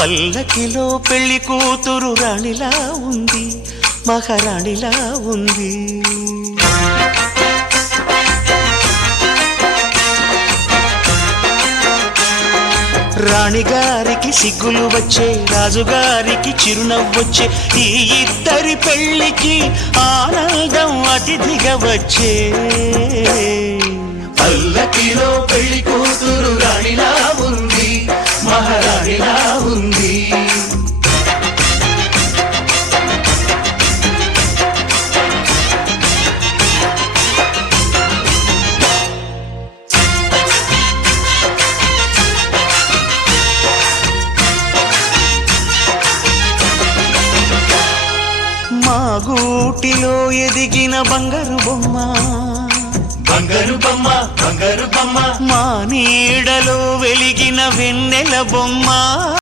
పల్లకిలో పెళ్లి కూతురు రాణిలా ఉంది, మహారాణిలా ఉంది. రాణిగారికి సిగ్గులు వచ్చే, రాజుగారికి చిరునవ్వొచ్చే, ఈ ఇద్దరి పెళ్లికి ఆనందం అతిథిగా వచ్చే. పల్లకిలో పెళ్లి కూతురు రాణిలా ఉంది, మహారాణిలా ఉంది. మా గూటిలో ఎదిగిన బంగారు బొమ్మ, బంగారు బొమ్మ, బంగారు బొమ్మ, మా నీడలో వెలిగిన వెన్నెల బొమ్మ.